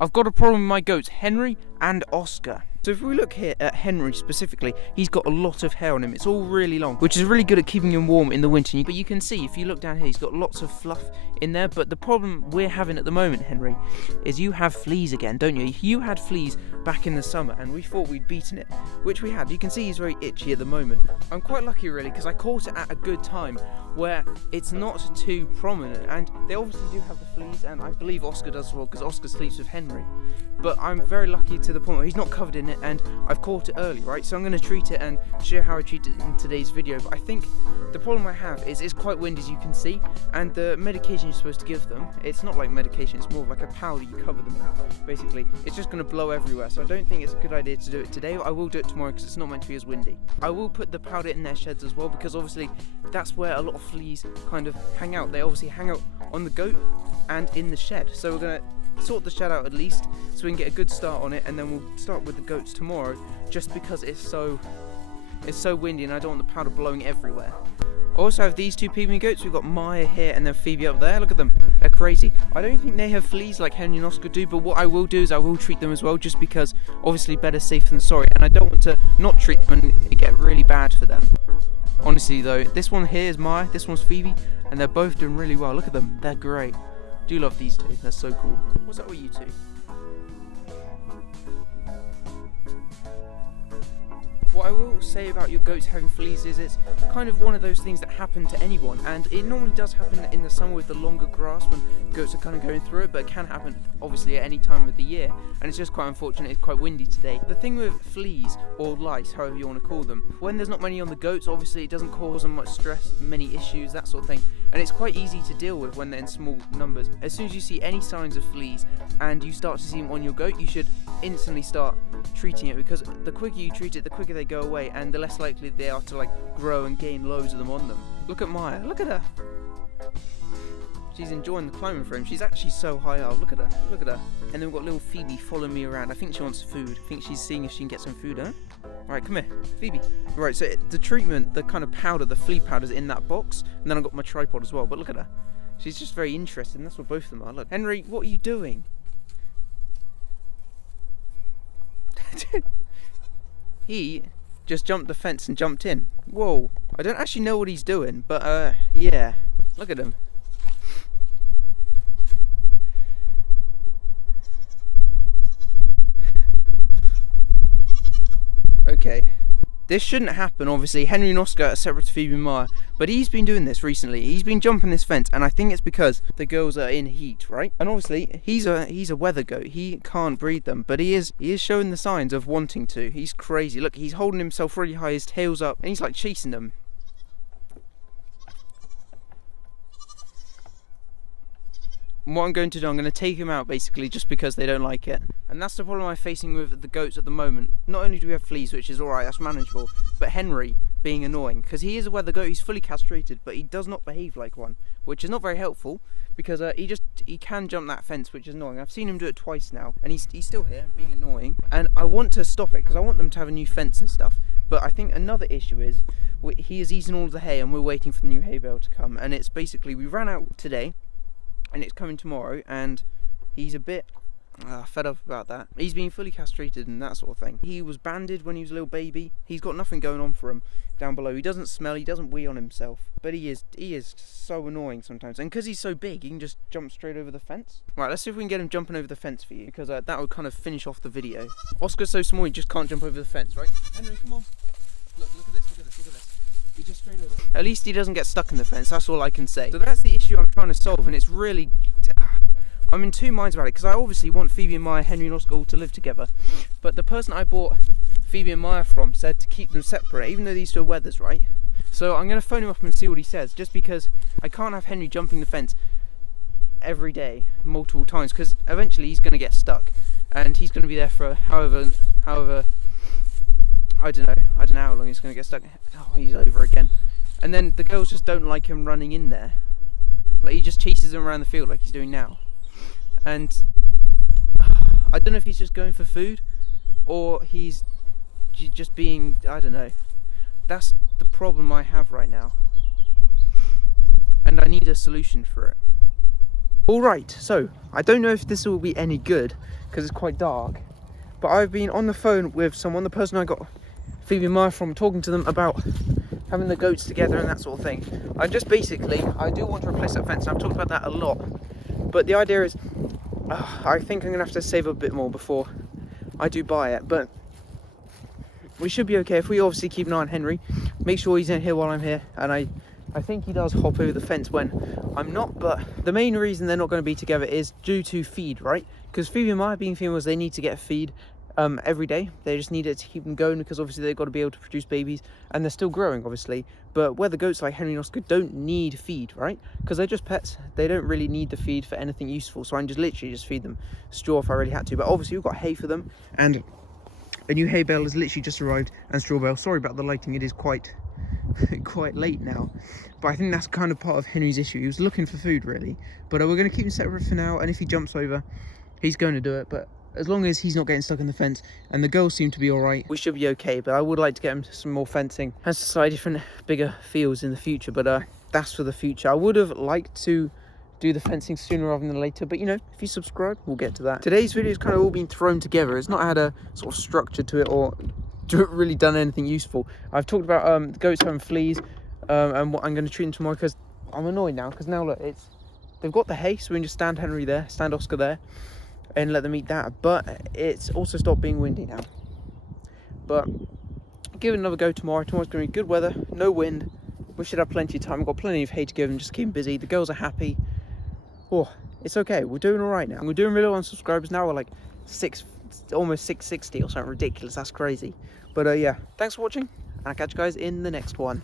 I've got a problem with my goats, Henry and Oscar. So if we look here at Henry specifically, he's got a lot of hair on him. It's all really long, which is really good at keeping him warm in the winter. But you can see, if you look down here, he's got lots of fluff in there. But the problem we're having at the moment, Henry, is you have fleas again, don't you? You had fleas back in the summer, and we thought we'd beaten it, which we had. You can see he's very itchy at the moment. I'm quite lucky, really, because I caught it at a good time where it's not too prominent. And they obviously do have the fleas, and I believe Oscar does as well, because Oscar sleeps with Henry. But I'm very lucky to the point where he's not covered in it, and I've caught it early, right? So I'm going to treat it and show how I treat it in today's video. But I think the problem I have is it's quite windy, as you can see, and the medication you're supposed to give them, it's not like medication, it's more like a powder you cover them with, basically. It's just going to blow everywhere, so I don't think it's a good idea to do it today. I will do it tomorrow because it's not meant to be as windy. I will put the powder in their sheds as well, because obviously that's where a lot of fleas kind of hang out. They obviously hang out on the goat and in the shed. So we're going to sort the shed out at least so we can get a good start on it, and then we'll start with the goats tomorrow, just because it's so windy and I don't want the powder blowing everywhere. I also have these two pygmy goats. We've got Maya here and then Phoebe up there. Look at them, they're crazy. I don't think they have fleas like Henry and Oscar do, but what I will do is I will treat them as well, just because obviously better safe than sorry, and I don't want to not treat them and it get really bad for them. Honestly though, this one here is Maya, this one's Phoebe, and they're both doing really well. Look at them, they're great. Do love these two, they're so cool. What's up with you two? What I will say about your goats having fleas is it's kind of one of those things that happen to anyone, and it normally does happen in the summer with the longer grass when goats are kind of going through it, but it can happen obviously at any time of the year, and it's just quite unfortunate. It's quite windy today. The thing with fleas, or lice, however you want to call them, when there's not many on the goats, obviously it doesn't cause them much stress, many issues, that sort of thing, and it's quite easy to deal with when they're in small numbers. As soon as you see any signs of fleas and you start to see them on your goat, you should instantly start treating it, because the quicker you treat it, the quicker they go away, and the less likely they are to like grow and gain loads of them on them. Look at Maya, look at her. She's enjoying the climbing frame. She's actually so high up. Look at her, look at her. And then we've got little Phoebe following me around. I think she wants food. I think she's seeing if she can get some food, huh? Right, come here, Phoebe. Right, so the treatment, the kind of powder, the flea powder's in that box, and then I've got my tripod as well, but look at her. She's just very interested, and that's what both of them are. Look, Henry, what are you doing? He just jumped the fence and jumped in. Whoa, I don't actually know what he's doing, but yeah, look at him. Okay, this shouldn't happen, obviously. Henry and Oscar are separate to Phoebe and Maya, but he's been doing this recently. He's been jumping this fence, and I think it's because the girls are in heat, right? And obviously, he's a weather goat. He can't breed them, but he is showing the signs of wanting to. He's crazy. Look, he's holding himself really high, his tail's up, and he's like chasing them. And what I'm going to do, I'm going to take him out basically just because they don't like it. And that's the problem I'm facing with the goats at the moment. Not only do we have fleas, which is alright, that's manageable, but Henry being annoying, because he is a weather goat. He's fully castrated, but he does not behave like one, which is not very helpful, because he can jump that fence, which is annoying. I've seen him do it twice now, and he's still here being annoying, and I want to stop it because I want them to have a new fence and stuff. But I think another issue is he is eating all of the hay, and we're waiting for the new hay bale to come. And it's basically, we ran out today and it's coming tomorrow, and he's a bit fed up about that. He's been fully castrated and that sort of thing. He was banded when he was a little baby. He's got nothing going on for him down below. He doesn't smell, he doesn't wee on himself, but he is so annoying sometimes. And because he's so big, he can just jump straight over the fence. Right, let's see if we can get him jumping over the fence for you, because that would kind of finish off the video. Oscar's so small he just can't jump over the fence, right? Henry, come on. Look at this, look at this, look at this. He just straight over. At least he doesn't get stuck in the fence, that's all I can say. So that's the issue I'm trying to solve, and it's really... I'm in two minds about it, because I obviously want Phoebe and Maya, Henry and Oscar all to live together, but the person I bought Phoebe and Maya from said to keep them separate, even though these two are weathers, right? So I'm going to phone him up and see what he says, just because I can't have Henry jumping the fence every day, multiple times, because eventually he's going to get stuck, and he's going to be there for however, I don't know how long he's going to get stuck. Oh, he's over again. And then the girls just don't like him running in there. Like, he just chases them around the field like he's doing now. And I don't know if he's just going for food or he's just being, I don't know. That's the problem I have right now, and I need a solution for it. Alright, so I don't know if this will be any good, because it's quite dark. But I've been on the phone with someone, the person I got Phoebe and Maya from, talking to them about having the goats together and that sort of thing. I just basically, I do want to replace that fence. I've talked about that a lot. But the idea is, I think I'm going to have to save a bit more before I do buy it. But we should be okay if we obviously keep an eye on Henry. Make sure he's in here while I'm here. And I think he does hop over the fence when I'm not. But the main reason they're not going to be together is due to feed, right? Because Phoebe and Maya, being females, they need to get a feed every day. They just need it to keep them going, because obviously they've got to be able to produce babies, and they're still growing, obviously. But where the goats like Henry and Oscar don't need feed, right? Because they're just pets. They don't really need the feed for anything useful. So I can just literally just feed them straw if I really had to. But obviously we've got hay for them, and a new hay bale has literally just arrived, and straw bale. Sorry about the lighting, it is quite late now, but I think that's kind of part of Henry's issue. He was looking for food, really, but we're going to keep him separate for now, and if he jumps over, he's going to do it. But as long as he's not getting stuck in the fence and the girls seem to be all right, we should be okay. But I would like to get him some more fencing and slightly different, bigger fields in the future, but that's for the future. I would have liked to do the fencing sooner rather than later, but you know, if you subscribe, we'll get to that. Today's video has kind of all been thrown together. It's not had a sort of structure to it, or really done anything useful. I've talked about the goats having fleas, and what I'm going to treat them tomorrow, because I'm annoyed now, because now look, they've got the hay, so we can just stand Henry there, stand Oscar there, and let them eat that. But it's also stopped being windy now. But give it another go tomorrow. Tomorrow's going to be good weather, no wind. We should have plenty of time. We've got plenty of hay to give them, just keep them busy. The girls are happy. Oh, it's okay. We're doing all right now. We're doing really well on subscribers now. We're like almost 660 or something ridiculous. That's crazy. But yeah, thanks for watching, and I'll catch you guys in the next one.